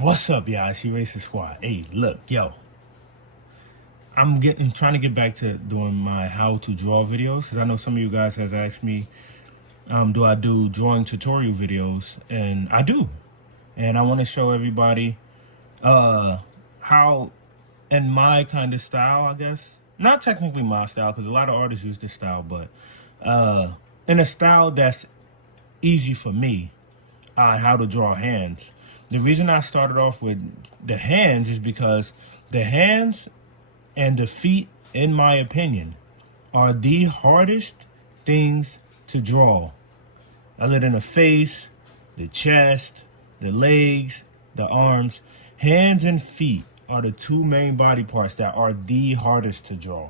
What's up, y'all? It's your Racist Squad. Hey, look, yo. Trying to get back to doing my how to draw videos because I know some of you guys has asked me, do I do drawing tutorial videos? And I do. And I want to show everybody how in my kind of style, I guess. Not technically my style because a lot of artists use this style, but in a style that's easy for me on how to draw hands. The reason I started off with the hands is because the hands and the feet, in my opinion, are the hardest things to draw. Other than the face, the chest, the legs, the arms, hands and feet are the two main body parts that are the hardest to draw.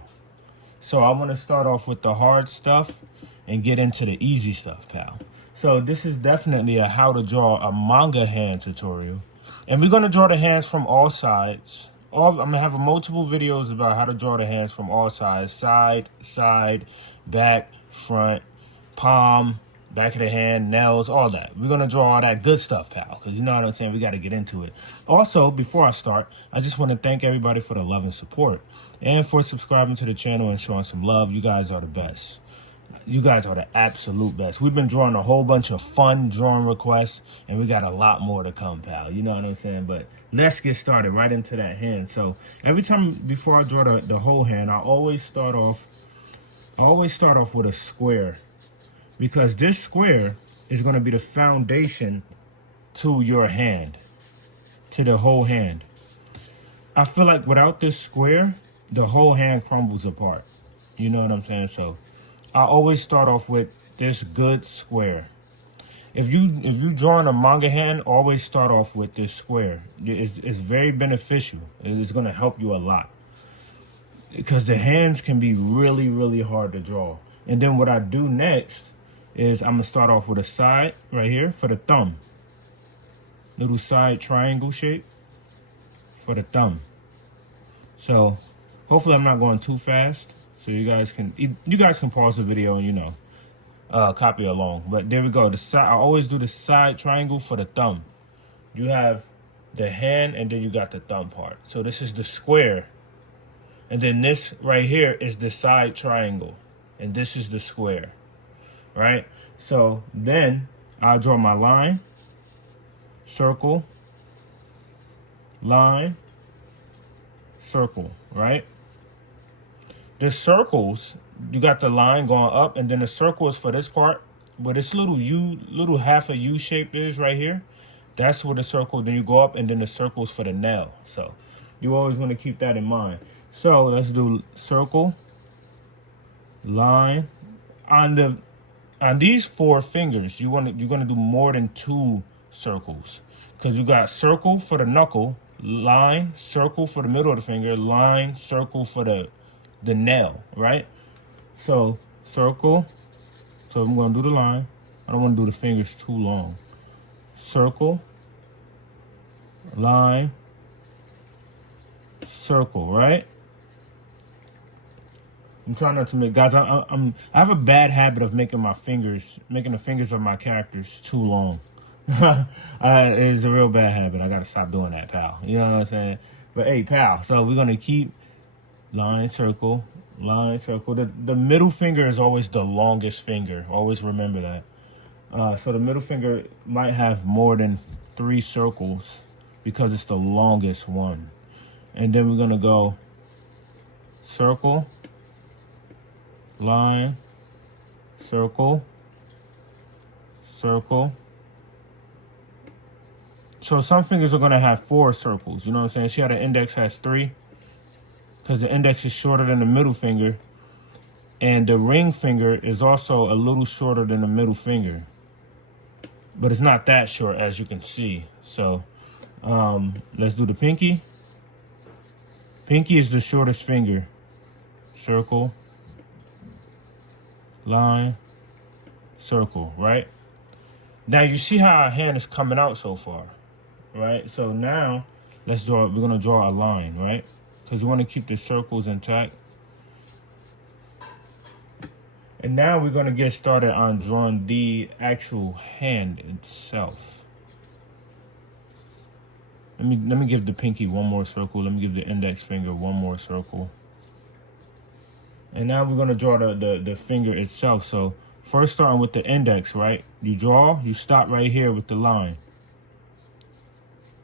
So I want to start off with the hard stuff and get into the easy stuff, pal. So this is definitely a how to draw a manga hand tutorial. And we're going to draw the hands from all sides. I'm going to have multiple videos about how to draw the hands from all sides. Side, back, front, palm, back of the hand, nails, all that. We're going to draw all that good stuff, pal, because you know what I'm saying? We got to get into it. Also, before I start, I just want to thank everybody for the love and support and for subscribing to the channel and showing some love. You guys are the best. You guys are the absolute best. We've been drawing a whole bunch of fun drawing requests, and we got a lot more to come, pal. You know what I'm saying? But let's get started right into that hand. So every time before I draw the whole hand, I always start off with a square, because this square is going to be the foundation to your hand, to the whole hand. I feel like without this square, the whole hand crumbles apart. You know what I'm saying? So I always start off with this good square. If you drawing a manga hand, always start off with this square. It's very beneficial. It's going to help you a lot, because the hands can be really, really hard to draw. And then what I do next is I'm going to start off with a side right here for the thumb. Little side triangle shape for the thumb. So hopefully I'm not going too fast, so you guys can pause the video and copy along. But there we go. The side, I always do the side triangle for the thumb. You have the hand and then you got the thumb part. So this is the square, and then this right here is the side triangle, and this is the square, right? So then I'll draw my line, circle, line, circle, right? The circles, you got the line going up, and then the circle is for this part where this little half a U shape is right here. That's where the circle, then you go up, and then the circle is for the nail. So you always want to keep that in mind. So let's do circle, line. On these four fingers, you're gonna do more than two circles, because you got circle for the knuckle, line, circle for the middle of the finger, line, circle for the nail, right? So circle. So I'm gonna do the line. I don't want to do the fingers too long. Circle, line, circle, right? I'm trying not to make, guys. I have a bad habit of making the fingers of my characters too long. It's a real bad habit. I gotta stop doing that, pal. You know what I'm saying? But hey, pal. So we're gonna keep line, circle, line, circle. The middle finger is always the longest finger. Always remember that. So the middle finger might have more than 3 circles because it's the longest one. And then we're gonna go circle, line, circle, circle. So some fingers are gonna have 4 circles. You know what I'm saying? See how the index has 3? Because the index is shorter than the middle finger, and the ring finger is also a little shorter than the middle finger, but it's not that short, as you can see. So let's do the pinky. Pinky is the shortest finger. Circle, line, circle, right? Now you see how our hand is coming out so far, right? So now we're gonna draw a line, right? Because we want to keep the circles intact. And now we're going to get started on drawing the actual hand itself. Let me give the pinky one more circle. Let me give the index finger one more circle. And now we're gonna draw the finger itself. So first starting with the index, right? You draw, you stop right here with the line.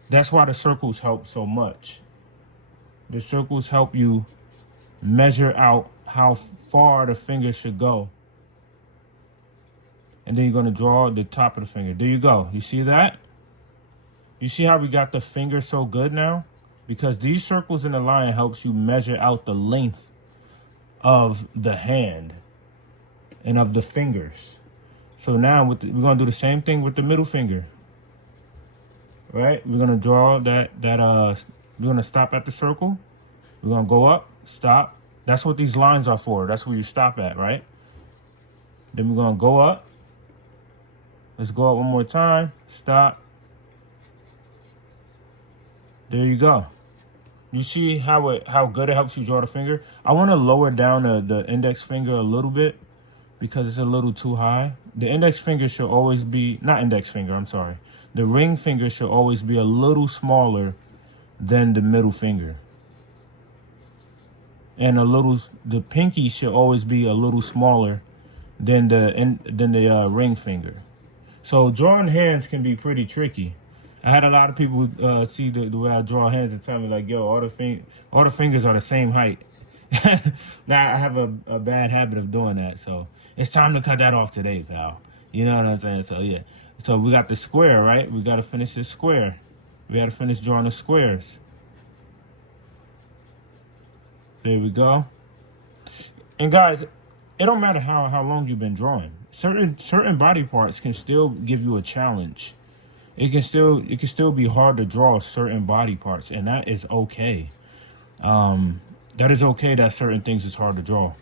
That's why the circles help so much. The circles help you measure out how far the finger should go. And then you're gonna draw the top of the finger. There you go. You see that? You see how we got the finger so good now? Because these circles in the line helps you measure out the length of the hand and of the fingers. So now we're gonna do the same thing with the middle finger. Right? We're gonna draw we're gonna stop at the circle. We're gonna go up, stop. That's what these lines are for. That's where you stop at, right? Then we're gonna go up. Let's go up one more time. Stop. There you go. You see how good it helps you draw the finger? I want to lower down the index finger a little bit because it's a little too high. The index finger should always be, not index finger, I'm sorry. The ring finger should always be a little smaller than the middle finger. And the pinky should always be a little smaller than the ring finger. So drawing hands can be pretty tricky. I had a lot of people see the way I draw hands and tell me like, yo, all the fingers are the same height. Now I have a bad habit of doing that, so it's time to cut that off today, pal. You know what I'm saying? So yeah. So we got the square, right? We got to finish this square. We got to finish drawing the squares. There we go. And guys, it don't matter how long you've been drawing. Certain body parts can still give you a challenge. It can still be hard to draw certain body parts, and that is okay. That is okay that certain things is hard to draw.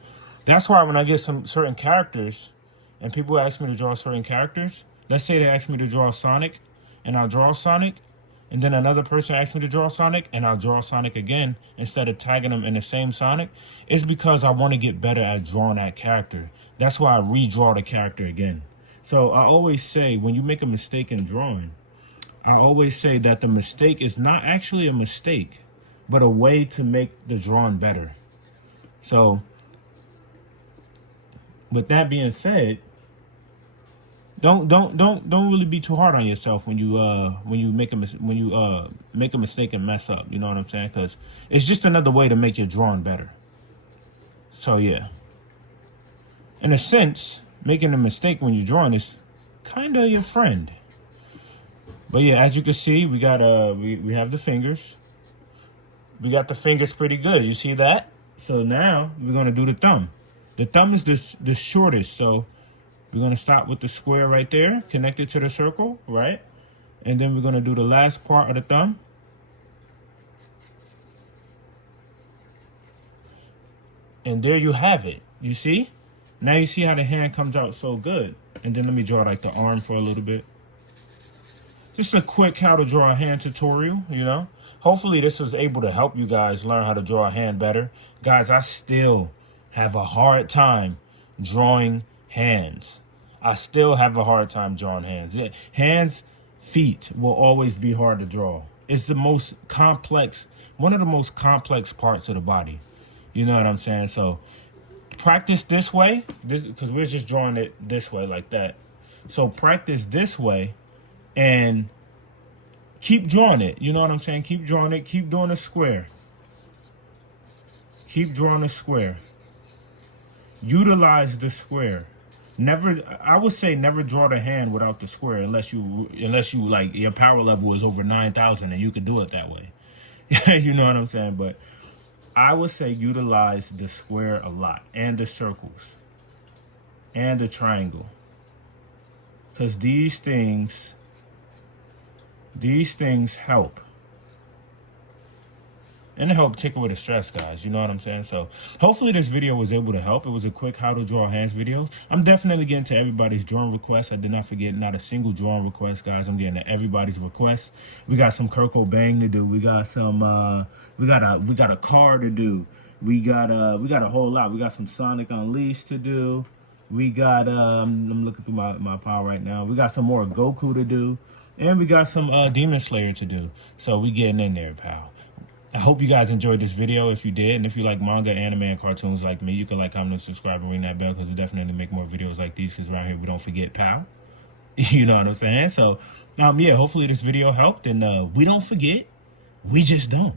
That's why when I get some certain characters, and people ask me to draw certain characters, let's say they ask me to draw Sonic, and I'll draw Sonic, and then another person asks me to draw Sonic, and I'll draw Sonic again instead of tagging them in the same Sonic, it's because I want to get better at drawing that character. That's why I redraw the character again. So I always say when you make a mistake in drawing, I always say that the mistake is not actually a mistake, but a way to make the drawing better. So with that being said, don't really be too hard on yourself when you make a mistake and mess up. You know what I'm saying? Because it's just another way to make your drawing better. So yeah, in a sense, making a mistake when you're drawing is kind of your friend. But yeah, as you can see, we got we have the fingers. We got the fingers pretty good. You see that? So now we're gonna do the thumb. The thumb is the shortest, so we're gonna stop with the square right there, connected to the circle, right? And then we're gonna do the last part of the thumb. And there you have it. You see? Now you see how the hand comes out so good. And then let me draw like the arm for a little bit. Just a quick how to draw a hand tutorial, you know. Hopefully this was able to help you guys learn how to draw a hand better. Guys, I still have a hard time drawing hands. I still have a hard time drawing hands. Yeah, hands, feet will always be hard to draw. It's the most complex, one of the most complex parts of the body. You know what I'm saying? So practice this way, because we're just drawing it this way like that. So practice this way and keep drawing it. You know what I'm saying? Keep drawing it. Keep doing a square. Keep drawing a square. Utilize the square. Never, I would say never draw the hand without the square unless you like your power level is over 9,000 and you could do it that way. You know what I'm saying? But I would say utilize the square a lot and the circles and the triangle. Because these things help. And it help take away the stress, guys. You know what I'm saying? So hopefully this video was able to help. It was a quick how to draw hands video. I'm definitely getting to everybody's drawing requests. I did not forget not a single drawing request, guys. I'm getting to everybody's requests. We got some Kurt Cobain to do. We got some we got a car to do. We got a whole lot. We got some Sonic Unleashed to do. We got I'm looking through my pile right now. We got some more Goku to do. And we got some Demon Slayer to do. So we getting in there, pal. I hope you guys enjoyed this video. If you did, and if you like manga, anime, and cartoons like me, you can like, comment, and subscribe, and ring that bell, because we definitely make more videos like these, because around here we don't forget, pal. You know what I'm saying? So, yeah, hopefully this video helped, and we don't forget. We just don't.